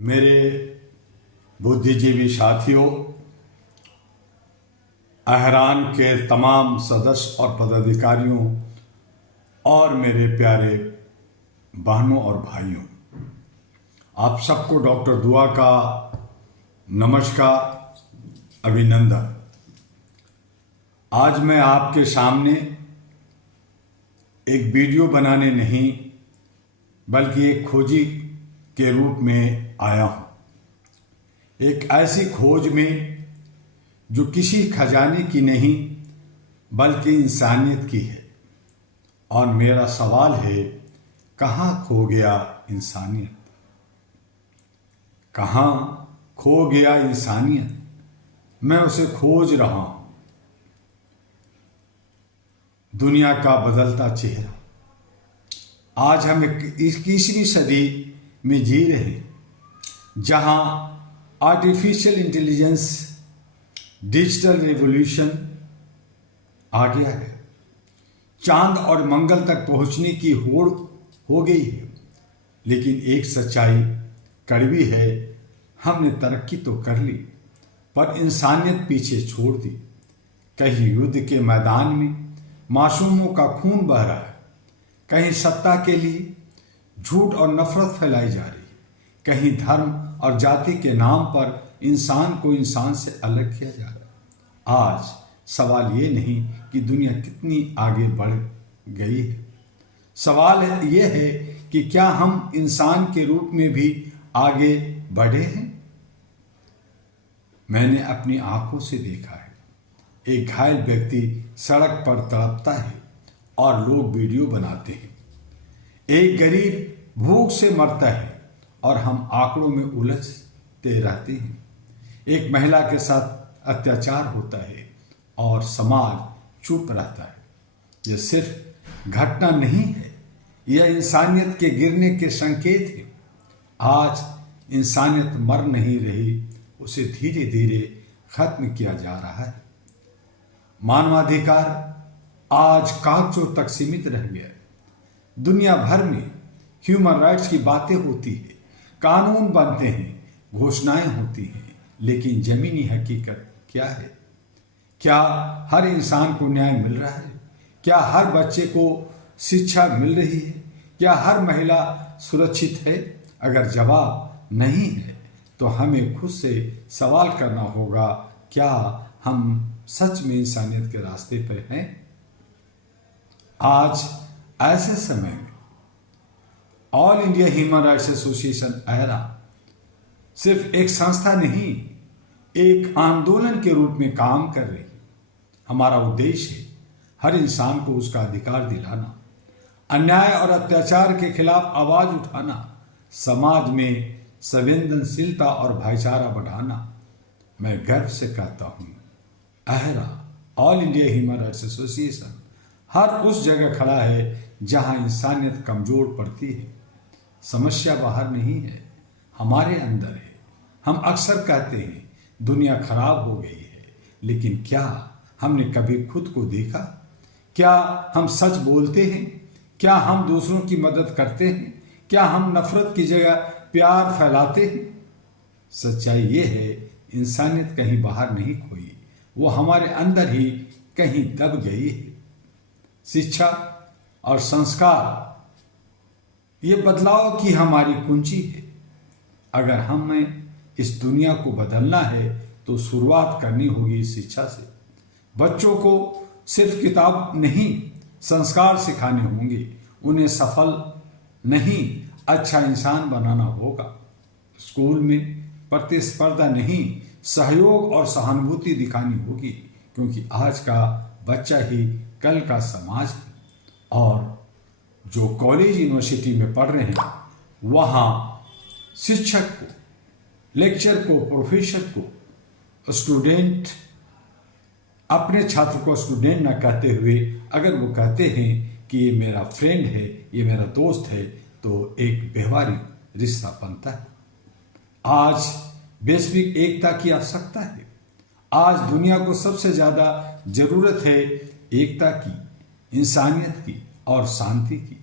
मेरे बुद्धिजीवी साथियों, अहरान के तमाम सदस्य और पदाधिकारियों और मेरे प्यारे बहनों और भाइयों, आप सबको डॉक्टर दुआ का नमस्कार, अभिनंदन। आज मैं आपके सामने एक वीडियो बनाने नहीं बल्कि एक खोजी के रूप में आया हूँ। एक ऐसी खोज में जो किसी खजाने की नहीं बल्कि इंसानियत की है। और मेरा सवाल है, कहाँ खो गया इंसानियत? कहाँ खो गया इंसानियत? मैं उसे खोज रहा हूँ। दुनिया का बदलता चेहरा। आज हम 21वीं सदी में जी रहे हैं, जहां आर्टिफिशियल इंटेलिजेंस, डिजिटल रेवोल्यूशन आ गया है। चांद और मंगल तक पहुंचने की होड़ हो गई है। लेकिन एक सच्चाई कड़वी है, हमने तरक्की तो कर ली पर इंसानियत पीछे छोड़ दी। कहीं युद्ध के मैदान में मासूमों का खून बह रहा है, कहीं सत्ता के लिए झूठ और नफरत फैलाई जा रही है, कहीं धर्म और जाति के नाम पर इंसान को इंसान से अलग किया जा रहा है। आज सवाल ये नहीं कि दुनिया कितनी आगे बढ़ गई है, सवाल ये है कि क्या हम इंसान के रूप में भी आगे बढ़े हैं। मैंने अपनी आंखों से देखा है, एक घायल व्यक्ति सड़क पर तड़पता है और लोग वीडियो बनाते हैं। एक गरीब भूख से मरता है और हम आंकड़ों में उलझते रहते हैं। एक महिला के साथ अत्याचार होता है और समाज चुप रहता है। यह सिर्फ घटना नहीं है, यह इंसानियत के गिरने के संकेत है। आज इंसानियत मर नहीं रही, उसे धीरे धीरे खत्म किया जा रहा है। मानवाधिकार आज कागजों तक सीमित रह गया है। दुनिया भर में ह्यूमन राइट्स की बातें होती है, कानून बनते हैं, घोषणाएं होती हैं, लेकिन जमीनी हकीकत क्या है? क्या हर इंसान को न्याय मिल रहा है? क्या हर बच्चे को शिक्षा मिल रही है? क्या हर महिला सुरक्षित है? अगर जवाब नहीं है तो हमें खुद से सवाल करना होगा, क्या हम सच में इंसानियत के रास्ते पर हैं? आज ऐसे समय में All India Human Rights Association AHRA सिर्फ एक संस्था नहीं, एक आंदोलन के रूप में काम कर रही है। हमारा उद्देश्य है हर इंसान को उसका अधिकार दिलाना, अन्याय और अत्याचार के खिलाफ आवाज उठाना, समाज में संवेदनशीलता और भाईचारा बढ़ाना। मैं गर्व से कहता हूं, AHRA All India Human Rights Association हर उस जगह खड़ा है जहां इंसानियत कमजोर पड़ती है। समस्या बाहर नहीं है, हमारे अंदर है। हम अक्सर कहते हैं दुनिया खराब हो गई है, लेकिन क्या हमने कभी खुद को देखा? क्या हम सच बोलते हैं? क्या हम दूसरों की मदद करते हैं? क्या हम नफरत की जगह प्यार फैलाते हैं? सच्चाई ये है, इंसानियत कहीं बाहर नहीं खोई, वो हमारे अंदर ही कहीं दब गई है। शिक्षा और संस्कार ये बदलाव की हमारी कुंजी है। अगर हमें इस दुनिया को बदलना है तो शुरुआत करनी होगी शिक्षा से। बच्चों को सिर्फ किताब नहीं, संस्कार सिखाने होंगे। उन्हें सफल नहीं, अच्छा इंसान बनाना होगा। स्कूल में प्रतिस्पर्धा नहीं, सहयोग और सहानुभूति दिखानी होगी, क्योंकि आज का बच्चा ही कल का समाज है। और जो कॉलेज यूनिवर्सिटी में पढ़ रहे हैं, वहाँ शिक्षक को, लेक्चर को, प्रोफेसर को स्टूडेंट, अपने छात्र को स्टूडेंट ना कहते हुए अगर वो कहते हैं कि ये मेरा फ्रेंड है, ये मेरा दोस्त है, तो एक व्यवहारिक रिश्ता बनता है। आज वैश्विक एकता की आवश्यकता है। आज दुनिया को सबसे ज्यादा जरूरत है एकता की, इंसानियत की और शांति की।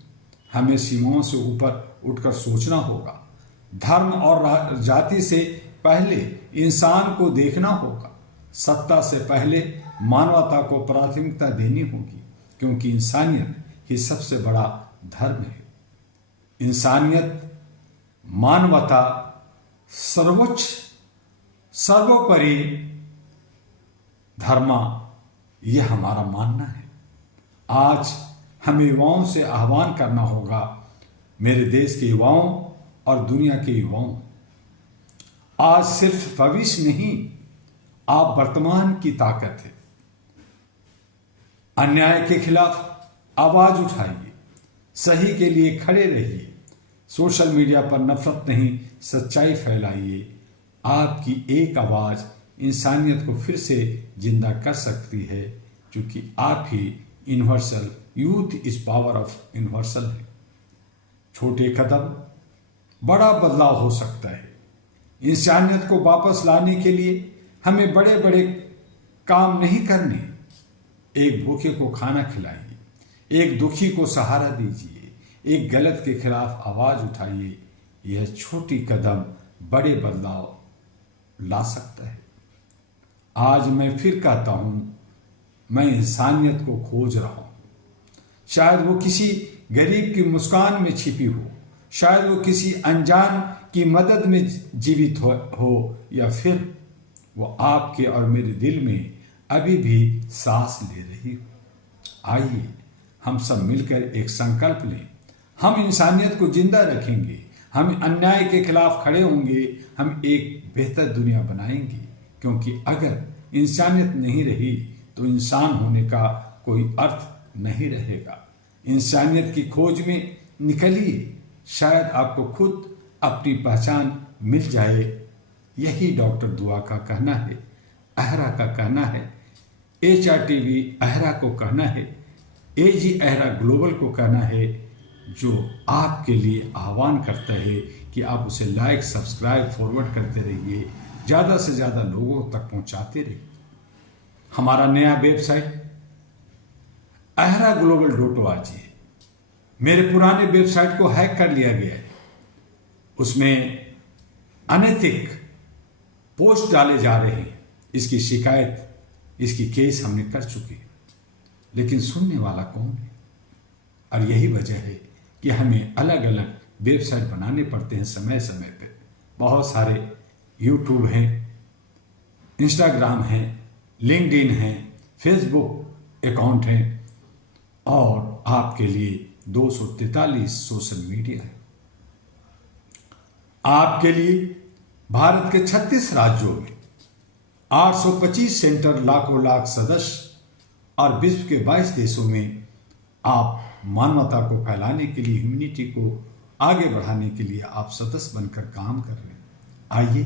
हमें सीमाओं से ऊपर उठकर सोचना होगा। धर्म और जाति से पहले इंसान को देखना होगा। सत्ता से पहले मानवता को प्राथमिकता देनी होगी, क्योंकि इंसानियत ही सबसे बड़ा धर्म है। इंसानियत, मानवता सर्वोच्च, सर्वोपरि धर्म, यह हमारा मानना है। आज हमें युवाओं से आह्वान करना होगा, मेरे देश के युवाओं और दुनिया के युवाओं, आज सिर्फ भविष्य नहीं, आप वर्तमान की ताकत है। अन्याय के खिलाफ आवाज उठाइए, सही के लिए खड़े रहिए। सोशल मीडिया पर नफरत नहीं, सच्चाई फैलाइए। आपकी एक आवाज इंसानियत को फिर से जिंदा कर सकती है, क्योंकि आप ही universal, youth is power of universal है। छोटे कदम, बड़ा बदलाव हो सकता है। इंसानियत को वापस लाने के लिए हमें बड़े बड़े काम नहीं करने। एक भूखे को खाना खिलाइए, एक दुखी को सहारा दीजिए, एक गलत के खिलाफ आवाज उठाइए। यह छोटी कदम बड़े बदलाव ला सकता है। आज मैं फिर कहता हूं, मैं इंसानियत को खोज रहा हूं। शायद वो किसी गरीब की मुस्कान में छिपी हो, शायद वो किसी अनजान की मदद में जीवित हो, या फिर वो आपके और मेरे दिल में अभी भी सांस ले रही हो। आइए हम सब मिलकर एक संकल्प लें, हम इंसानियत को जिंदा रखेंगे, हम अन्याय के खिलाफ खड़े होंगे, हम एक बेहतर दुनिया बनाएंगे। क्योंकि अगर इंसानियत नहीं रही तो इंसान होने का कोई अर्थ नहीं रहेगा। इंसानियत की खोज में निकलिए, शायद आपको खुद अपनी पहचान मिल जाए। यही डॉक्टर दुआ का कहना है, अहरा का कहना है, HRTV अहरा को कहना है, AG अहरा ग्लोबल को कहना है, जो आपके लिए आह्वान करता है कि आप उसे लाइक, सब्सक्राइब, फॉरवर्ड करते रहिए, ज़्यादा से ज़्यादा लोगों तक पहुंचाते रहिए। हमारा नया वेबसाइट ahraglobal.org है। मेरे पुराने वेबसाइट को हैक कर लिया गया है, उसमें अनैतिक पोस्ट डाले जा रहे हैं। इसकी शिकायत, इसकी केस हमने कर चुके हैं, लेकिन सुनने वाला कौन है? और यही वजह है कि हमें अलग अलग वेबसाइट बनाने पड़ते हैं समय समय पर। बहुत सारे यूट्यूब हैं, इंस्टाग्राम हैं, लिंक्डइन हैं, फेसबुक अकाउंट हैं, और आपके लिए 243 सोशल मीडिया है। आपके लिए भारत के 36 राज्यों में 825 सेंटर, लाखों लाख सदस्य, और विश्व के 22 देशों में आप मानवता को फैलाने के लिए, ह्यूमैनिटी को आगे बढ़ाने के लिए आप सदस्य बनकर काम कर रहे हैं। आइए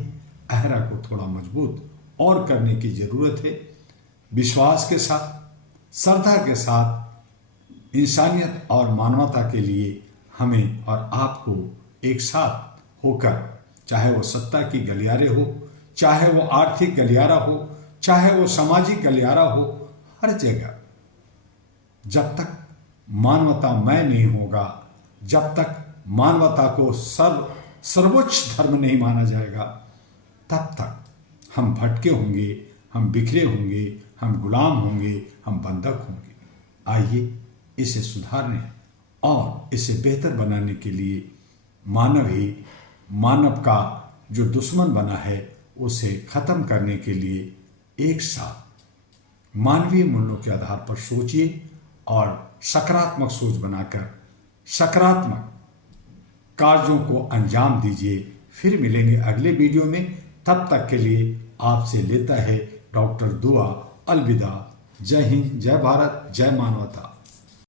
अहरा को थोड़ा मजबूत और करने की जरूरत है। विश्वास के साथ, श्रद्धा के साथ, इंसानियत और मानवता के लिए हमें और आपको एक साथ होकर, चाहे वो सत्ता की गलियारे हो, चाहे वो आर्थिक गलियारा हो, चाहे वो सामाजिक गलियारा हो, हर जगह जब तक मानवता मैं नहीं होगा, जब तक मानवता को सर्वोच्च धर्म नहीं माना जाएगा, तब तक हम भटके होंगे, हम बिखरे होंगे, हम गुलाम होंगे, हम बंधक होंगे। आइए इसे सुधारने और इसे बेहतर बनाने के लिए मानव ही मानव का जो दुश्मन बना है उसे खत्म करने के लिए एक साथ मानवीय मूल्यों के आधार पर सोचिए और सकारात्मक सोच बनाकर सकारात्मक कार्यों को अंजाम दीजिए। फिर मिलेंगे अगले वीडियो में, तब तक के लिए आपसे लेता है डॉक्टर दुआ। अलविदा। जय हिंद, जय भारत, जय मानवता।